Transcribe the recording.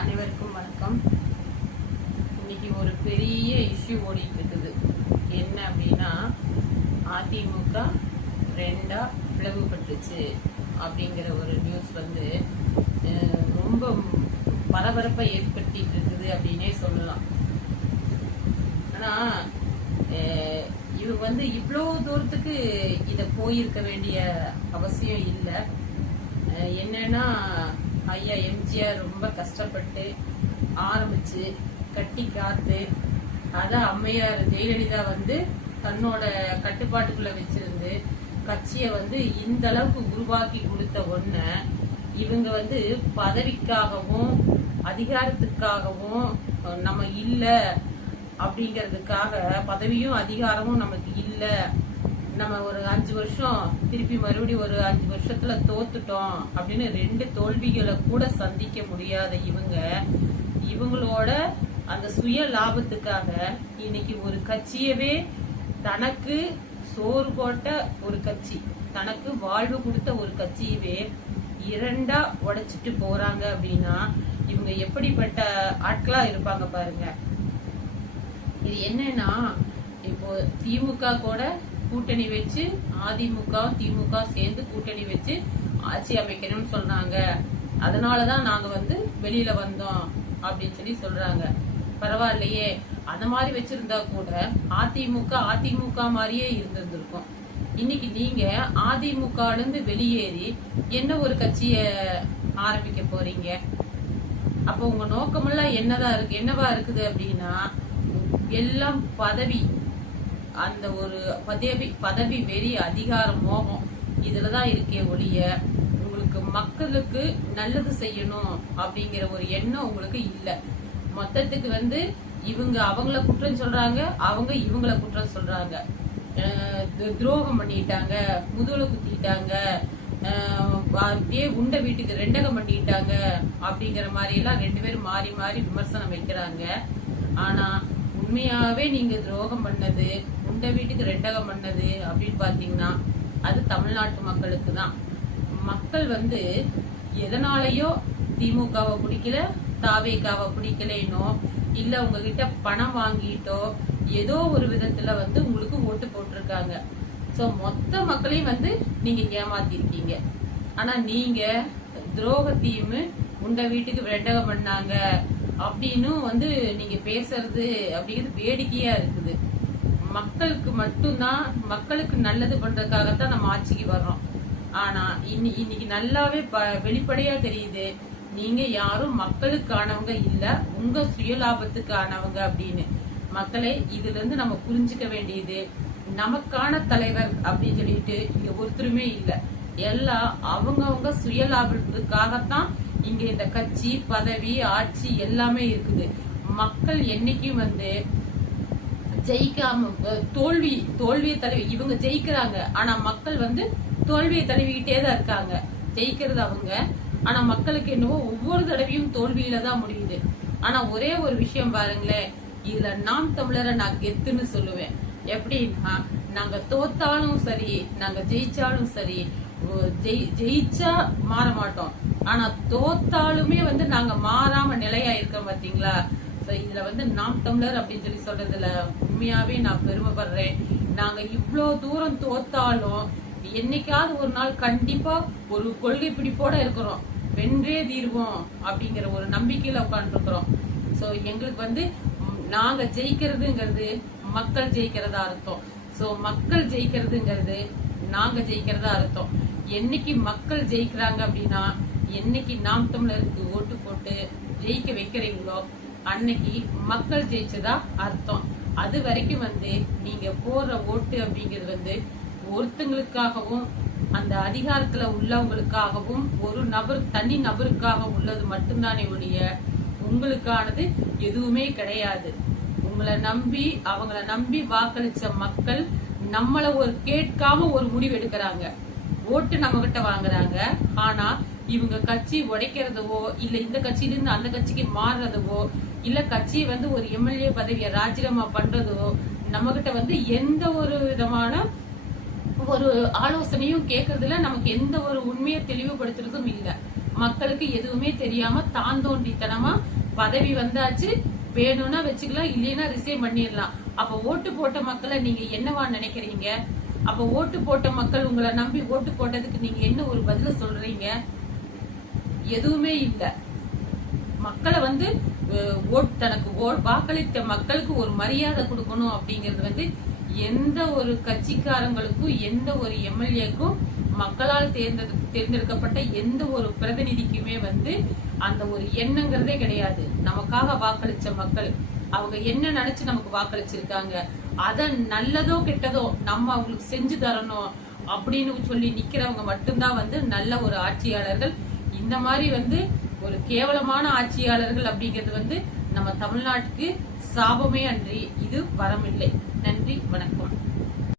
அனைவருக்கும் வணக்கம். இன்னைக்கு ஒரு பெரிய இஷ்யூ ஓடிட்டு இருக்குது. என்ன அப்படின்னா, அதிமுக ரெண்டா பிளவுபட்டுச்சு அப்படிங்கிற ஒரு நியூஸ் வந்து ரொம்ப பரபரப்பை ஏற்படுத்திட்டு இருக்குது அப்படின்னே சொல்லலாம். ஆனா இவங்க வந்து இவ்வளோ தூரத்துக்கு இதை போயிருக்க வேண்டிய அவசியம் இல்லை. என்னன்னா, ஐயா எம்ஜிஆர் ரொம்ப கஷ்டப்பட்டு ஆரம்பிச்சு கட்டி காத்து அத அம்மையார் ஜெயலலிதா வந்து தன்னோட கட்டுப்பாட்டுக்குள்ள வச்சிருந்து கட்சியை வந்து இந்த அளவுக்கு உருவாக்கி கொடுத்த ஒண்ண இவங்க வந்து பதவிக்காகவும் அதிகாரத்துக்காகவும் நம்ம இல்ல அப்படிங்கறதுக்காக, பதவியும் அதிகாரமும் நமக்கு இல்ல, நம்ம ஒரு 5 வருஷம் திருப்பி மறுபடியும் ஒரு 5 வருஷத்துல தோத்துட்டோம் அப்படின்னு 2 தோல்விகளை கூட சந்திக்க முடியாத இவங்களோட அந்த சுய லாபத்துக்காக இன்னைக்கு ஒரு கட்சியவே, தனக்கு சோறு போட்ட ஒரு கட்சி, தனக்கு வாழ்வு கொடுத்த ஒரு கட்சியவே இரண்டா உடைச்சிட்டு போறாங்க அப்படின்னா இவங்க எப்படிப்பட்ட ஆட்களா இருப்பாங்க பாருங்க. இது என்னன்னா, இப்போ திமுக கூட கூட்டணி வச்சு அதிமுக திமுக சேர்ந்து கூட்டணி வச்சு ஆட்சி அமைக்கணும்னு சொன்னாங்க, அதனாலதான் நாங்க வந்து வெளியில வந்தோம் அப்படின்னு சொல்லி சொல்றாங்க. பரவாயில்லையே, அந்த மாதிரி வச்சிருந்தா கூட அதிமுக மாதிரியே இருந்திருக்கும். இன்னைக்கு நீங்க அதிமுக இருந்து வெளியேறி என்ன ஒரு கட்சிய ஆரம்பிக்க போறீங்க? அப்ப உங்க நோக்கமெல்லாம் என்னவா இருக்குது அப்படின்னா, எல்லாம் பதவி, அந்த ஒரு பதவி வெறி, அதிகார மோகம் இதுலதான் இருக்கே ஒழிய உங்களுக்கு மக்களுக்கு நல்லது செய்யணும் அப்படிங்கிற ஒரு எண்ணம் உங்களுக்கு இல்ல. மொத்தத்துக்கு வந்து இவங்க அவங்கள குற்றம் சொல்றாங்க, அவங்க இவங்கள குற்றம் சொல்றாங்க. துரோகம் பண்ணிட்டாங்க, முதுகுல குத்திட்டாங்க, உண்ட வீட்டுக்கு ரெண்டகம் பண்ணிட்டாங்க அப்படிங்கிற மாதிரி எல்லாம் 2 பேரும் மாறி மாறி விமர்சனம் வைக்கிறாங்க. ஆனா உண்மையாவே நீங்க துரோகம் பண்ணது, உண்ட வீட்டுக்கு ரெண்டகம் பண்ணது அப்படின்னு பாத்தீங்கன்னா அது தமிழ்நாட்டு மக்களுக்கு தான். மக்கள் வந்து எதனாலயோ திமுகவை பிடிக்கல, தாவேகாவை பிடிக்கலனோ, இல்ல உங்ககிட்ட பணம் வாங்கிட்டோ ஏதோ ஒரு விதத்துல வந்து உங்களுக்கு ஓட்டு போட்டிருக்காங்க. சோ மொத்த மக்களையும் வந்து நீங்க ஏமாத்திருக்கீங்க. ஆனா நீங்க துரோகத்தையும் உண்ட வீட்டுக்கு ரெண்டகம் பண்ணாங்க அப்படின்னு வந்து நீங்க பேசுறது அப்படிங்கிறது வேடிக்கையா இருக்குது. மக்களுக்கு மட்டும்தான், மக்களுக்கு நல்லது பண்றதுக்காகத்தான் நம்ம ஆட்சிக்கு வர்றோம். ஆனா இன்னைக்கு நல்லாவே வெளிப்படையா தெரியுது, நீங்க யாரும் மக்களுக்கானவங்க இல்ல, உங்க சுயலாபத்துக்கானவங்க அப்படின்னு. மக்களை இதுல இருந்து நம்ம புரிஞ்சுக்க வேண்டியது, நமக்கான தலைவர் அப்படின்னு சொல்லிட்டு இங்க ஒருத்தருமே இல்ல. எல்லாம் அவங்கவுங்க சுயலாபத்துக்காகத்தான் இங்க இந்த கட்சி, பதவி, ஆட்சி எல்லாமே இருக்குது. மக்கள் என்னைக்கும் வந்து ஜெயிக்காம தோல்வியை தழுவி இவங்க ஜெயிக்கிறாங்க. ஆனா மக்கள் வந்து தோல்வியை தழுவிக்கிட்டே தான் இருக்காங்க. ஜெயிக்கிறது அவங்க, ஆனா மக்களுக்கு என்னவோ ஒவ்வொரு தடவையும் தோல்வியில தான் முடியுது. ஆனா ஒரே ஒரு விஷயம் பாருங்களேன், இதுல நாம் தமிழரை நான் கெத்துன்னு சொல்லுவேன். எப்படின்னா, நாங்க தோத்தாலும் சரி, நாங்க ஜெயிச்சாலும் சரி, ஜெயிச்சா மாற மாட்டோம், ஆனா தோத்தாலுமே வந்து நாங்க மாறாம நிலையா இருக்கோம் பாத்தீங்களா. இதுல வந்து நாம் தமிழர் அப்படின்னு சொல்லி சொல்றதுல உண்மையாவே நான் பெருமைப்படுறேன். நாங்க இவ்வளவு தூரம் தோத்தாலும் என்னைக்காவது ஒரு நாள் கண்டிப்பா ஒரு கொள்கை பிடிப்போட இருக்கிறோம், வென்றே தீர்வோம் அப்படிங்கிற ஒரு நம்பிக்கையில உட்காந்துருக்கிறோம். சோ எங்களுக்கு வந்து நாங்க ஜெயிக்கிறதுங்கிறது மக்கள் ஜெயிக்கிறதா அர்த்தம். சோ மக்கள் ஜெயிக்கிறதுங்கிறது நாங்க ஜெயிக்கிறதா அர்த்தம். என்னைக்கு மக்கள் ஜெயிக்கிறாங்க அப்படின்னா, என்னைக்கு நாம் தமிழருக்கு ஓட்டு போட்டு ஜெயிக்க வைக்கிறீங்களோ அன்னைக்கு மக்கள் ஜெயிச்சதா அர்த்தம். அது வரைக்கும் வந்து நீங்க போடுற ஓட்டு அப்படிங்கிறது வந்து ஒருத்தங்களுக்காகவும், அந்த அதிகாரத்துல உள்ளவங்களுக்காகவும், ஒரு தனி நபருக்காக உள்ளது மட்டும்தானே ஒழிய உங்களுக்கானது எதுவுமே கிடையாது. உங்களை நம்பி, அவங்கள நம்பி வாக்களிச்ச மக்கள் நம்மள கேட்காம ஒரு முடிவு எடுக்கிறாங்க, ஓட்டு நம்ம கிட்ட வாங்குறாங்க. ஆனா இவங்க கட்சி உடைக்கிறதவோ, இல்ல இந்த கட்சியில இருந்து அந்த கட்சிக்கு மாறுறதவோ, இல்ல கட்சியை வந்து ஒரு எம்எல்ஏ பதவியை ராஜினாமா பண்றதோ நம்ம கிட்ட வந்து எந்த ஒரு விதமான ஒரு ஆலோசனையும் கேட்கறதுல நமக்கு எந்த ஒரு உண்மையை தெளிவுபடுத்துறதும் இல்ல. மக்களுக்கு எதுவுமே தெரியாம தான் தோண்டித்தனமா பதவி வந்தாச்சு, வேணும்னா வச்சுக்கலாம், இல்லைன்னா ரிசைன் பண்ணிடலாம். அப்ப ஓட்டு போட்ட மக்களை நீங்க என்னவா நினைக்கிறீங்க? அப்ப ஓட்டு போட்ட மக்கள் உங்களை நம்பி ஓட்டு போட்டதுக்கு நீங்க என்ன ஒரு பதில சொல்றீங்க? எதுவுமே இல்ல. மக்களை தனக்கு வாக்களித்த மக்களுக்கு ஒரு மரியாதை கொடுக்கணும் அப்படிங்கிறது எந்த ஒரு கட்சிக்காரங்களுக்கும் எந்த ஒரு எம்எல்ஏக்கும் மக்களால் தேர்ந்தெடுக்கப்பட்ட எந்த ஒரு பிரதிநிதிக்குமே அந்த ஒரு எண்ணங்கிறதே கிடையாது. நமக்காக வாக்களிச்ச மக்கள் அவங்க என்ன நினைச்சு நமக்கு வாக்களிச்சிருக்காங்க, அத நல்லதோ கெட்டதோ நம்ம அவங்களுக்கு செஞ்சு தரணும் அப்படின்னு சொல்லி நிக்கிறவங்க மட்டும்தான் நல்ல ஒரு ஆட்சியாளர்கள். இந்த மாதிரி ஒரு கேவலமான ஆட்சியாளர்கள் அப்படிங்கிறது நம்ம தமிழ்நாட்டுக்கு சாபமே அன்றி இது வரமில்லை. நன்றி, வணக்கம்.